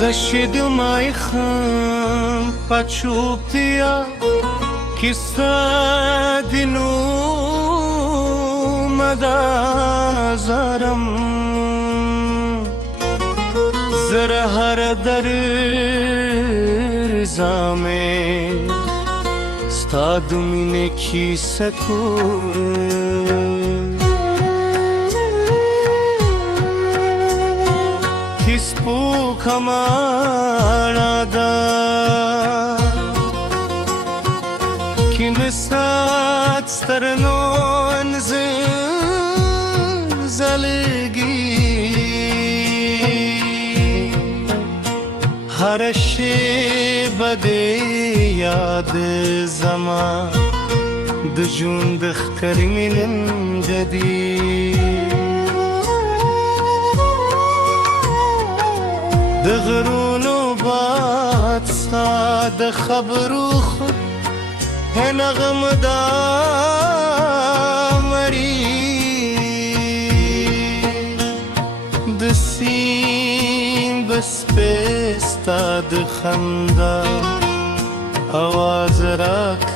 زشد مای خم پچوبتیا کسا دینو مدازارم زرهر در رزامه ستادمینه کی سکور Kispu kamarada Kimi saat starnon zalgi Har şey bade yad zaman Dujun dıkhtar minin jadid دغرونو باد ساد خبرو خود ہے نغم دا مری دسیم بس پیستا دخندا آواز راک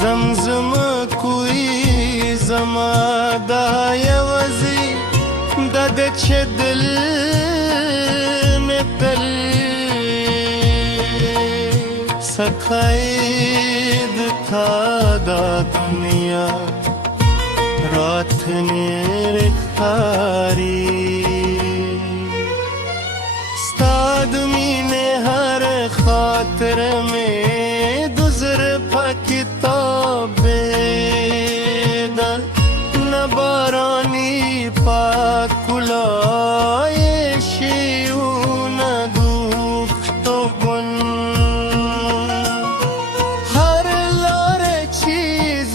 زمزم کوئی زما دا یوزی دا د چه دل میں تل سکاید تا دا دنیا رات نیر خاری ستاد مینے ہر خاطر میں گزر پا کتاب بارانی پاکلای شیون دوخت و گن هر لار چیز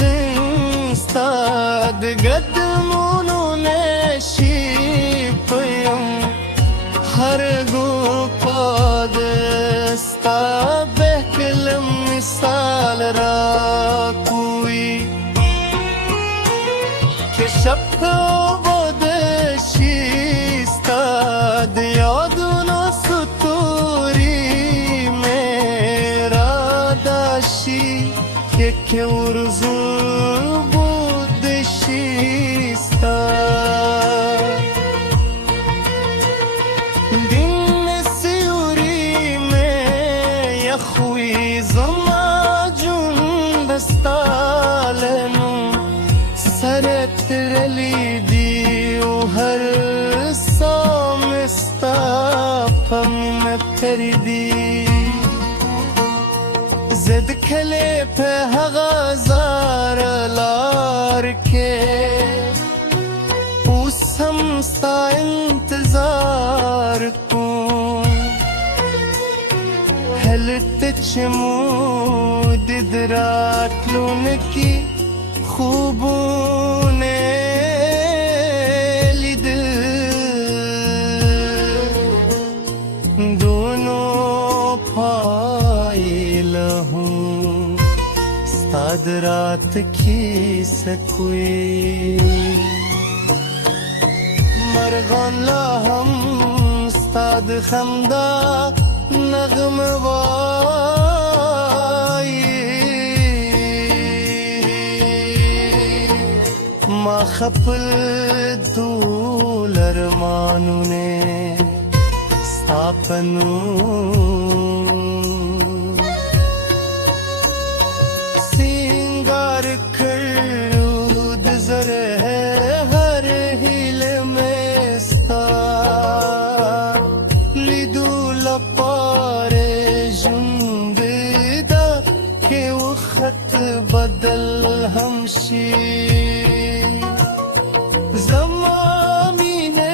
استاد قدمونو نشیپیم هر گو پادستا بهکلم مثال را کوئی شب بودشی استاد یادونو ستوری میرا داشی یک ارزو بودشی استاد دین سیوری میں یخوی زما جون دستالنو سرت رلی دی و هر سام استاپم کردی زد کلی پہ غزار لار کے اوسم ستا انتظار کن هلت چمود درات لونکی خوبونه لید دونوں پائی لہوں ستاد رات کی سکوئی مرغان لہم ستاد خمدا نغم ما خپل دولر مانو نے ستاپنو سینگار کرو دزر ہے ہر ہیل میں ستا لیدو لپارے جند دا کہ وہ خط بدل ہمشی زمامینه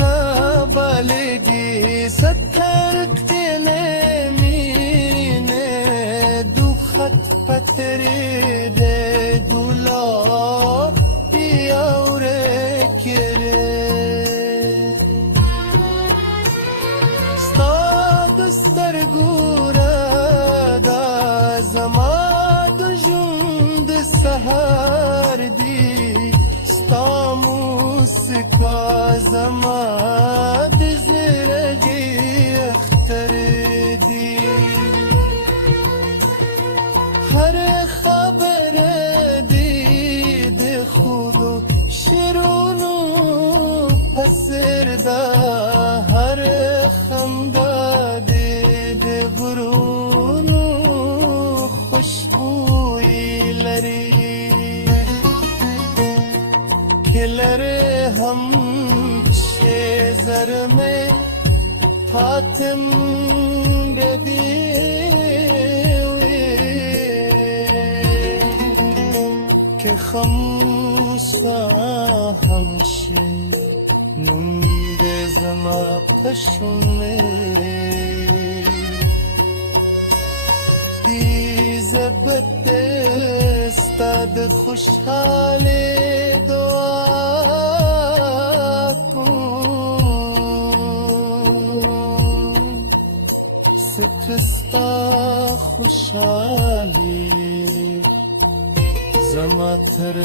نبالگی سترکتنه مینه دو خط پتریده دولا بیاوره کره ستاد سترگوره دا زمان دو جند سهر دی ستامو زمان زندگی اختر دی هر خبر دید خود شیرونو پسر دا هر خنده دید غرونو خوشبوی لری کلر هم چه زرمه فاتم گدیوی که خمسا همشه نمد زما پشمه دی زبط استاد خوشحال دعا کن ستستا خوشحالی زما تر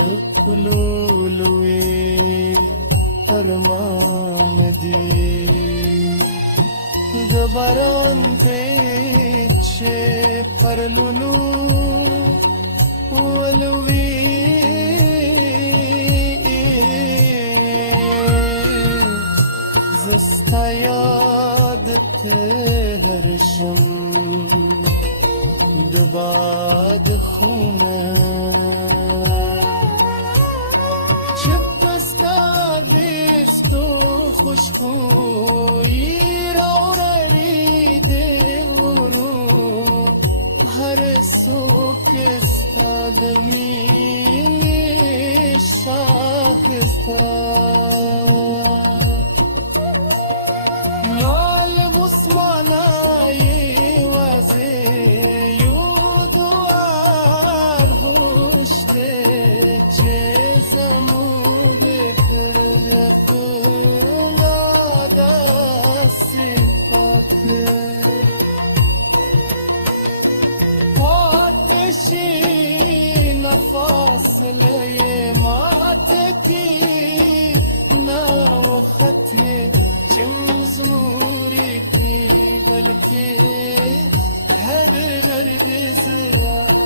قلولوی ارمان دی دباران پیچه پرلولو ولوی زستا یادت هرشم دباد خونه خوشبویی را ریده رو هر سو که استادمی شاخستاد نال بسمانای وزه یودوار هشته چه زمود پرکون آتشی نفاصله ماتکی نو خطه جمزموری کی بلکه هر غرب زیاد